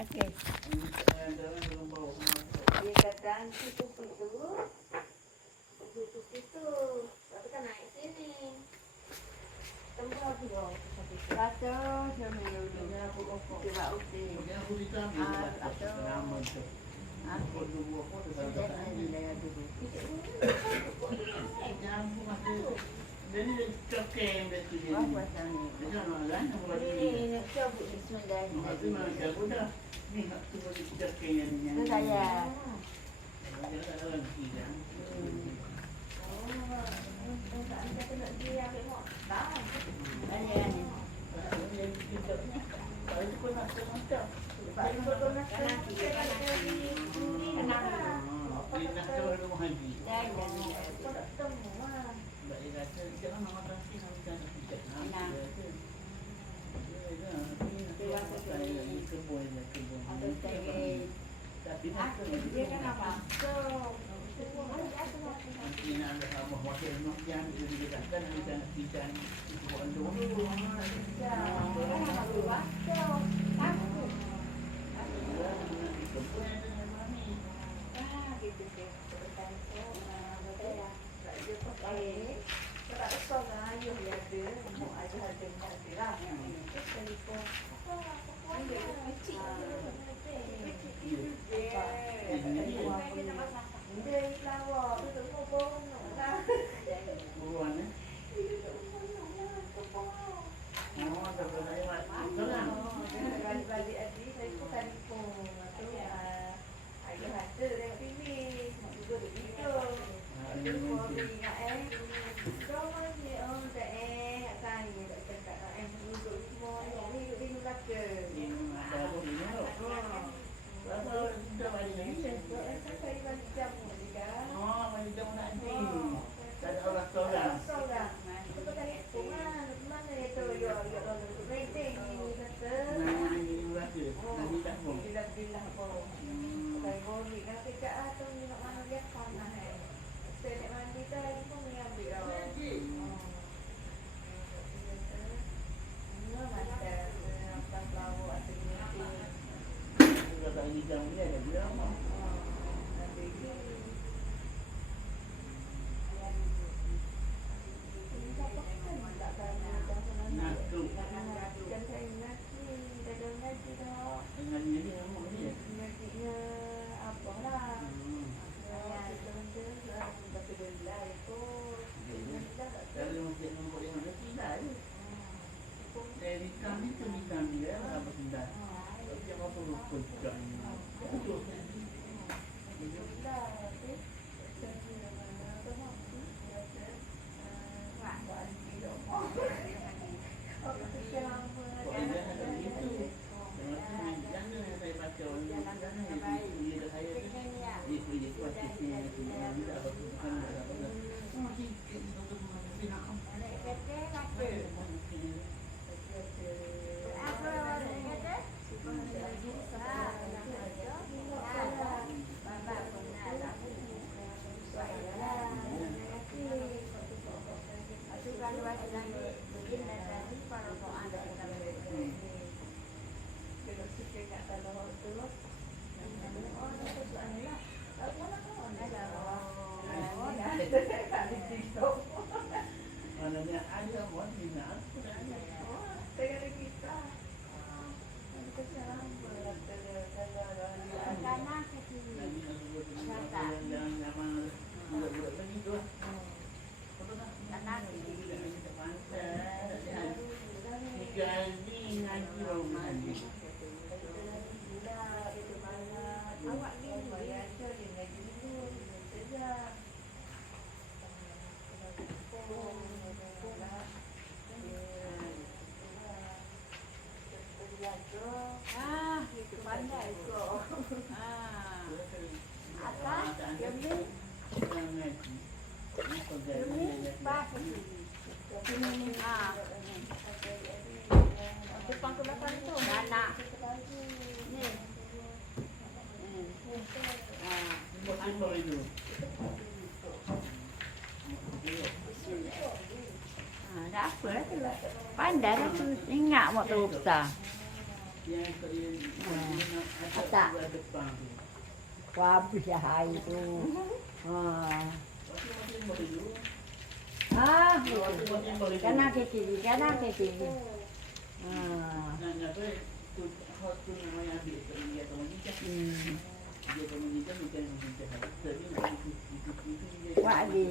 Okey. Dia kata itu tapi kan naik sini. Tembak dia. Kata jangan dulu. Coba uti. Jadi cokeng dah tu dia. Macam mana kan? Ini coba bismillah. Tapi mana dia sudah ni nak tu bagi cokeng yang ni. Itu saya. Dia tak ada lagi kan. Dia kan apa? Pandai lah tu. Ingat mak tu besar. Yang Ata. ada depan tu. Habis dah hari tu. Masing-masing boleh dulu. Itu. Kanan ke kiri, kanan ke kiri. Nak apa tu hot tu namanya ambil dia tahu ni kan. Dia tahu ni kan bukan macam tadi itu Wak di.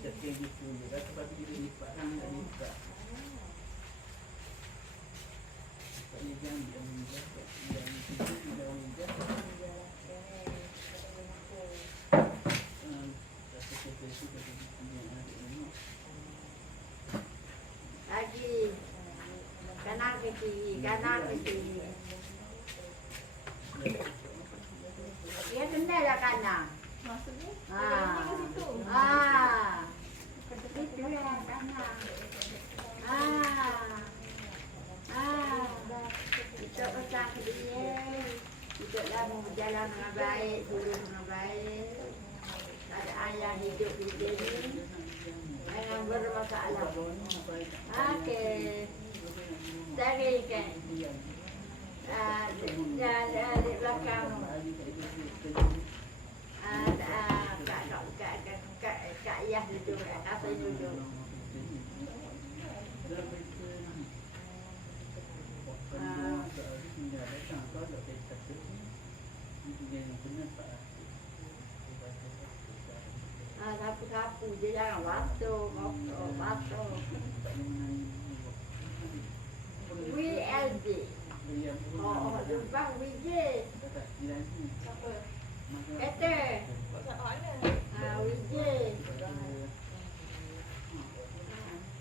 Jadi gitu je. Sebab dia lipat hang tak lipat. Ini jangan dia Lagi. Kanan ke kiri, kanan ke kiri. Dia kendal dah kanan. Maksudnya? Ah. Berhenti ke situ? Itu yang kanan. Kita pesan ke dia. Kita dah mau berjalan dengan baik, dulu dengan baik. Keadaan yang hidup di sini. Jangan bermasalah. Okey. Cari kan. Jalan di belakang. Kak Ayah duduk, Kak Kasai duduk. Sapu-sapu je jangan basuh, basuh. WLD. Bang WJ. Siapa? Kata. Kat mana? WJ.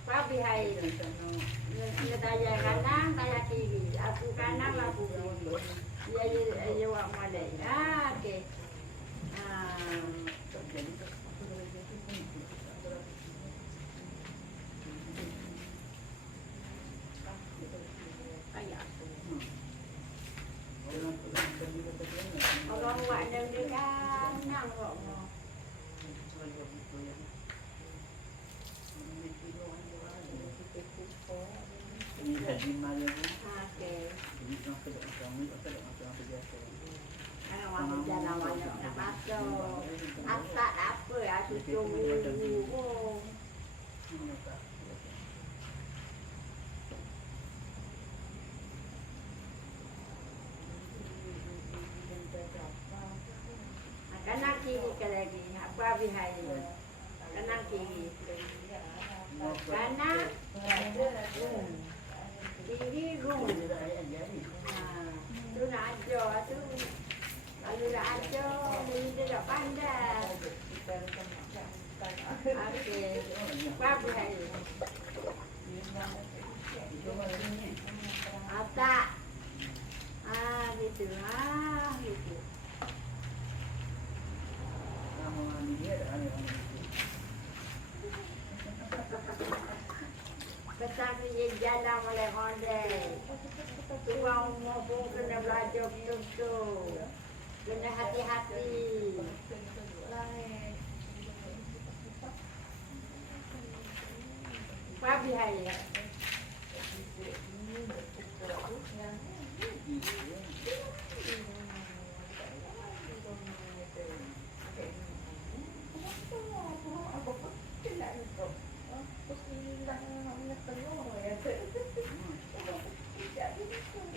Papi hai. Dia tanya kanan, tanya kiri. Aku kanan, aku kiri. Dia buat malai. Okey. Orang buat dia kanan kok. Ini tadi malam tu. Okey. Ini nak kedok kami atau nak biasa. Kalau orang jalan banyak nak basuh. Asal apa? Aku tunggu. Kanan kiri ke lagi. Apa habis hari? Kanan kiri. Kanan. Kiri rung. Tu nak ajar tu. Kalau nak ajar, dia tak pandai. Okey. Apa habis hari? Tak. Gitu. Gitu. Pesan dia jalan oleh ondel. Tuang umur pun kena belajar betul-betul. Kena hati-hati. Papi hari.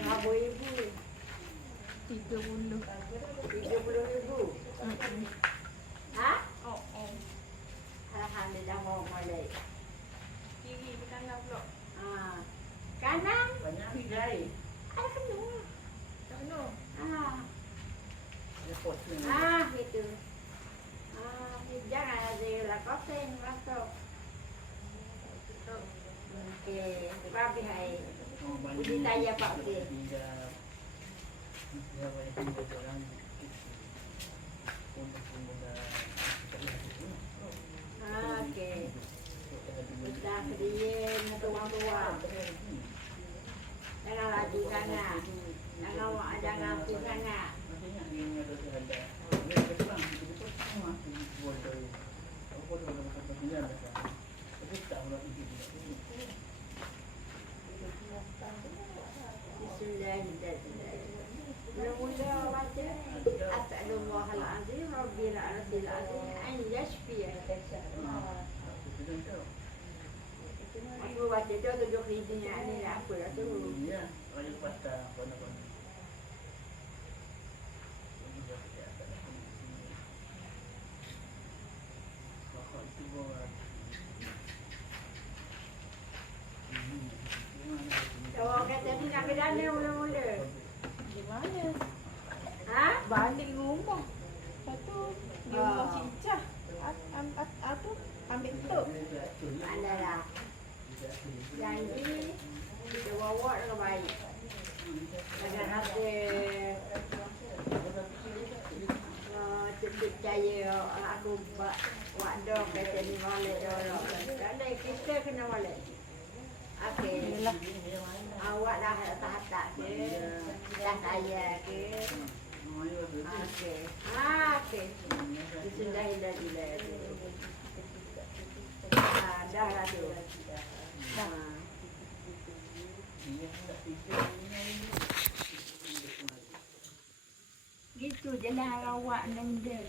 Berapa ibu? 30. 30,000. Ha? Oh. Alhamdulillah mau balik. Kiri ke kanan pula? Kanan? Banyak bidai. Ada kedua. Kat mana? Repot ni. Gitu. Jangan ada lah kosen masuk. Okey, papi hai. Uji tanya Pak Okey. Okey. Kita kedien tua-tua. Jangan laju sangat. Jangan api sangat. Bismillahirrahmanirrahim. Astaghfirullahal azim, Rabbil alatil azim, an yashfi. Aku baca tu tujuh hidupnya ni apa dah tu? Iya, banyak patah, kono-kono. Pokok itu buat. Kalau kata ni nak ke dalam mula-mula. Di mana? Ha? Balik rumah. Satu di rumah Cicah. Apa? Ambil tok. Ada lah. Janji kita bawa dengan baik. Jangan rasa percaya aku buat dong kata ni balik dong. Kalau kita kena balik. Okey. Awak dah tak ke? Dah saya ke? Okey. Okey. Sudah dah gila tu. Dah lah tu. Gitu je lah awak dan dia.